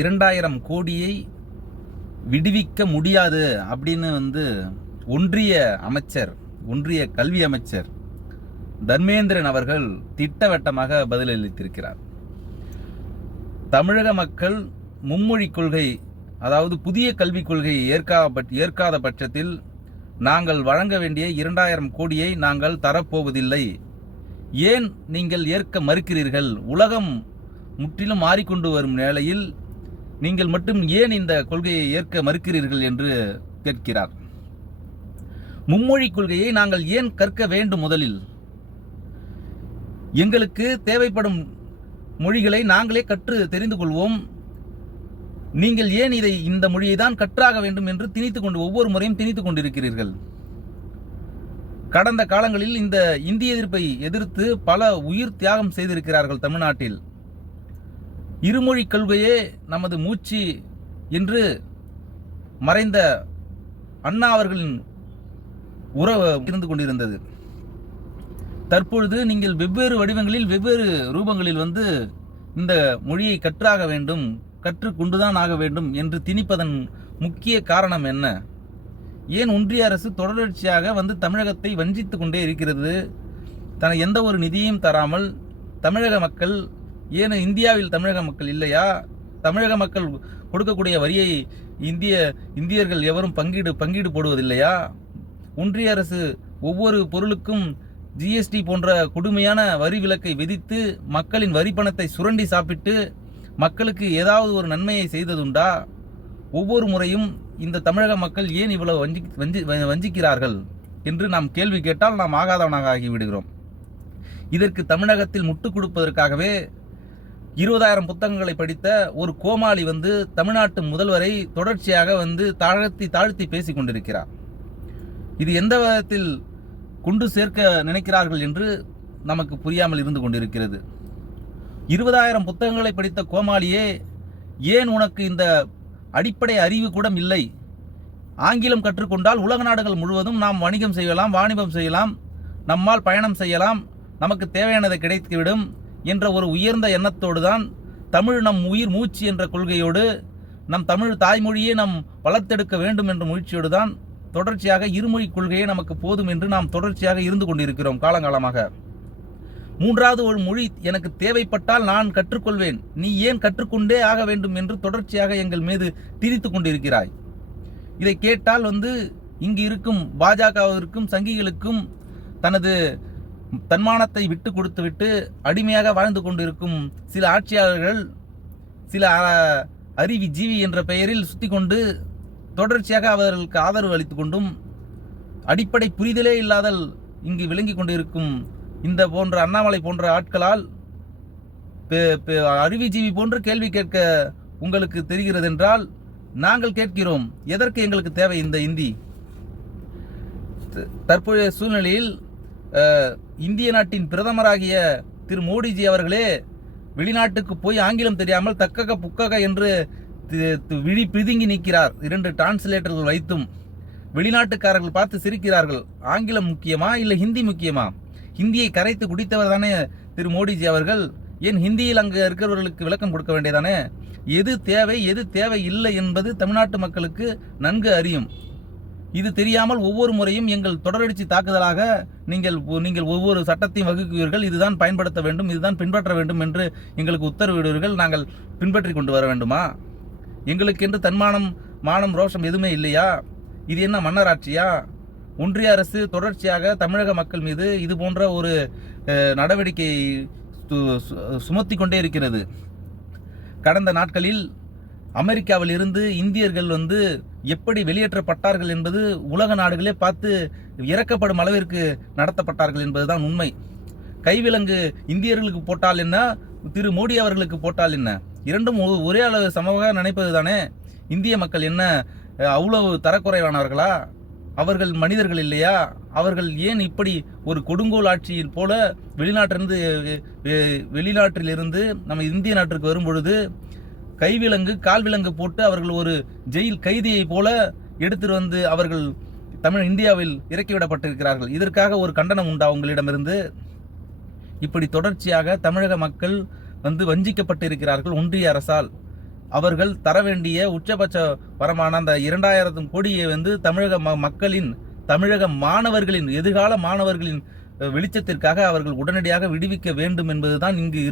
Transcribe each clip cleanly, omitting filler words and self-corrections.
2000 கோடியை விடுவிக்க முடியாது அப்படின்னு ஒன்றிய கல்வி அமைச்சர் தர்மேந்திரன் அவர்கள் திட்டவட்டமாக பதிலளித்திருக்கிறார். தமிழக மக்கள் மும்மொழி கொள்கை, அதாவது புதிய கல்விக் கொள்கையை ஏற்காத பட்சத்தில் நாங்கள் வழங்க வேண்டிய 2000 கோடியை நாங்கள் தரப்போவதில்லை. ஏன் நீங்கள் ஏற்க மறுக்கிறீர்கள்? உலகம் முற்றிலும் மாறிக்கொண்டு வரும் நிலையில் நீங்கள் மட்டும் ஏன் இந்த கொள்கையை ஏற்க மறுக்கிறீர்கள் என்று கேட்கிறார். மும்மொழி கொள்கையை நாங்கள் ஏன் கற்க வேண்டும்? முதலில் எங்களுக்கு தேவைப்படும் மொழிகளை நாங்களே கற்று தெரிந்து கொள்வோம். நீங்கள் ஏன் இந்த மொழியை தான் கற்றாக வேண்டும் என்று ஒவ்வொரு முறையும் திணித்துக் கொண்டிருக்கிறீர்கள். கடந்த காலங்களில் இந்த இந்திய எதிர்ப்பை எதிர்த்து பல உயிர் தியாகம் செய்திருக்கிறார்கள் தமிழ்நாட்டில். இருமொழி கொள்கையே நமது மூச்சு என்று மறைந்த அண்ணா அவர்களின் உறவு இருந்து கொண்டிருந்தது. தற்பொழுது நீங்கள் வெவ்வேறு வடிவங்களில் வெவ்வேறு ரூபங்களில் இந்த மொழியை கற்றாக வேண்டும், கற்றுக்கொண்டுதான் ஆக வேண்டும் என்று திணிப்பதன் முக்கிய காரணம் என்ன? ஏன் ஒன்றிய அரசு தொடர்ச்சியாக தமிழகத்தை வஞ்சித்துக் கொண்டே இருக்கிறது? தனக்கு எந்த ஒரு நிதியும் தராமல் தமிழக மக்கள், ஏன் இந்தியாவில் தமிழக மக்கள் இல்லையா? தமிழக மக்கள் கொடுக்கக்கூடிய வரியை இந்தியர்கள் எவரும் பங்கீடு போடுவதில்லையா? ஒன்றிய அரசு ஒவ்வொரு பொருளுக்கும் ஜிஎஸ்டி போன்ற கொடுமையான வரி விலக்கை விதித்து மக்களின் வரி பணத்தை சுரண்டி சாப்பிட்டு மக்களுக்கு ஏதாவது ஒரு நன்மையை செய்ததுண்டா? ஒவ்வொரு முறையும் இந்த தமிழக மக்கள் ஏன் இவ்வளவு வஞ்சிக்கிறார்கள் என்று நாம் கேள்வி கேட்டால் நாம் ஆகாதவனாக ஆகிவிடுகிறோம். இதற்கு தமிழகத்தில் முட்டுக் கொடுப்பதற்காகவே 20,000 புத்தகங்களை படித்த ஒரு கோமாளி தமிழ்நாட்டு முதல்வரை தொடர்ச்சியாக தாழ்த்தி பேசிக் கொண்டிருக்கிறார். இது எந்த விதத்தில் கொண்டு சேர்க்க நினைக்கிறார்கள் என்று நமக்கு புரியாமல் இருந்து கொண்டிருக்கிறது. 20,000 புத்தகங்களை படித்த கோமாளியே, ஏன் உனக்கு இந்த அடிப்படை அறிவு கூட இல்லை? ஆங்கிலம் கற்றுக்கொண்டால் உலக நாடுகள் முழுவதும் நாம் வணிகம் செய்யலாம், வாணிபம் செய்யலாம், நம்மால் பயணம் செய்யலாம், நமக்கு தேவையானதை கிடைத்துவிடும் என்ற ஒரு உயர்ந்த எண்ணத்தோடு தான், தமிழ் நம் உயிர் மூச்சு என்ற கொள்கையோடு, நம் தமிழ் தாய்மொழியே நாம் வளர்த்தெடுக்க வேண்டும் என்ற முயற்சியோடு தான் தொடர்ச்சியாக இருமொழி கொள்கையே நமக்கு போதும் என்று நாம் தொடர்ச்சியாக இருந்து கொண்டிருக்கிறோம் காலங்காலமாக. மூன்றாவது ஒரு மொழி எனக்கு தேவைப்பட்டால் நான் கற்றுக்கொள்வேன், நீ ஏன் கற்றுக்கொண்டே ஆக வேண்டும் என்று தொடர்ச்சியாக எங்கள் மீது திணித்துக் கொண்டிருக்கிறாய். இதை கேட்டால் இங்கு இருக்கும் பாஜகவிற்கும் சங்கிகளுக்கும் தனது தன்மானத்தை விட்டு கொடுத்துவிட்டு அடிமையாக வாழ்ந்து கொண்டிருக்கும் சில ஆட்சியாளர்கள், சில அறிவி ஜீவி என்ற பெயரில் சுத்தி கொண்டு தொடர்ச்சியாக அவர்களுக்கு ஆதரவு அளித்துக் கொண்டும் அடிப்படை புரிதலே இல்லாதல் இங்கு விளங்கி கொண்டிருக்கும் இந்த போன்ற அண்ணாமலை போன்ற ஆட்களால் அறிவிஜீவி போன்று கேள்வி கேட்க உங்களுக்கு தெரிகிறது என்றால் நாங்கள் கேட்கிறோம், எதற்கு எங்களுக்கு தேவை இந்த இந்தி? தற்போதைய சூழ்நிலையில் இந்திய நாட்டின் பிரதமராகிய திரு மோடிஜி அவர்களே வெளிநாட்டுக்கு போய் ஆங்கிலம் தெரியாமல் தக்கக புக்கக என்று விழி பிதுங்கி நிற்கிறார். 2 டிரான்ஸ்லேட்டர்கள் வைத்தும் வெளிநாட்டுக்காரர்கள் பார்த்து சிரிக்கிறார்கள். ஆங்கிலம் முக்கியமா இல்லை ஹிந்தி முக்கியமா? ஹிந்தியை கரைத்து குடித்தவர் தானே திரு மோடிஜி அவர்கள். ஏன் ஹிந்தியில் அங்கு இருக்கிறவர்களுக்கு விளக்கம் கொடுக்க வேண்டியதானே? எது தேவை எது தேவை இல்லை என்பது தமிழ்நாட்டு மக்களுக்கு நன்கு அறியும். இது தெரியாமல் ஒவ்வொரு முறையும் எங்கள் தொடரடிச்சு தாக்குதலாக நீங்கள் ஒவ்வொரு சட்டத்தையும் வகுக்குவீர்கள். இதுதான் பயன்படுத்த வேண்டும், இதுதான் பின்பற்ற வேண்டும் என்று எங்களுக்கு உத்தரவிடுவீர்கள். நாங்கள் பின்பற்றி கொண்டு வர வேண்டுமா? எங்களுக்கென்று தன்மானம், மானம், ரோஷம் எதுவுமே இல்லையா? இது என்ன மன்னராட்சியா? ஒன்றிய அரசு தொடர்ச்சியாக தமிழக மக்கள் மீது இது போன்ற ஒரு நடவடிக்கை சுமத்தி கொண்டே இருக்கிறது. கடந்த நாட்களில் அமெரிக்காவில் இருந்து இந்தியர்கள் எப்படி வெளியேற்றப்பட்டார்கள் என்பது உலக நாடுகளே பார்த்து இறக்கப்படும் அளவிற்கு நடத்தப்பட்டார்கள் என்பதுதான் உண்மை. கைவிலங்கு இந்தியர்களுக்கு போட்டால் என்ன, திரு மோடி அவர்களுக்கு போட்டால் என்ன? இரண்டும் ஒரே அளவு சமமாக நினைப்பது தானே. இந்திய மக்கள் என்ன அவ்வளவு தரக்குறைவானவர்களா? அவர்கள் மனிதர்கள் இல்லையா? அவர்கள் ஏன் இப்படி ஒரு கொடுங்கோல் ஆட்சியில் போல வெளிநாட்டிலிருந்து நம்ம இந்திய நாட்டிற்கு வரும்பொழுது கைவிலங்கு கால்விலங்கு போட்டு அவர்கள் ஒரு ஜெயில் கைதியை போல எடுத்துட்டு அவர்கள் இந்தியாவில் இறக்கிவிடப்பட்டிருக்கிறார்கள். இதற்காக ஒரு கண்டனம் உண்டா உங்களிடமிருந்து? இப்படி தொடர்ச்சியாக தமிழக மக்கள் வஞ்சிக்கப்பட்டு இருக்கிறார்கள் ஒன்றிய அரசால். அவர்கள் தர வேண்டிய உச்சபட்ச வரமான அந்த 2000 கோடியை வந்து தமிழக மாணவர்களின் எதிர்கால மாணவர்களின் வெளிச்சத்திற்காக அவர்கள் உடனடியாக விடுவிக்க வேண்டும் என்பதுதான் இங்கு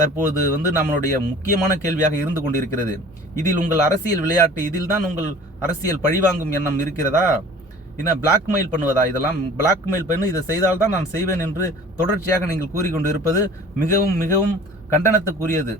தற்போது வந்து நம்மளுடைய முக்கியமான கேள்வியாக இருந்து கொண்டிருக்கிறது. இதில் உங்கள் அரசியல் விளையாட்டு, இதில் தான் உங்கள் அரசியல் பழிவாங்கும் எண்ணம் இருக்கிறதா? என்ன பிளாக்மெயில் பண்ணுவதா? இதெல்லாம் பிளாக்மெயில் பண்ணி இதை செய்தால்தான் நான் செய்வேன் என்று தொடர்ச்சியாக நீங்கள் கூறிக்கொண்டு இருப்பது மிகவும் மிகவும் கண்டனத்துக்குரியது.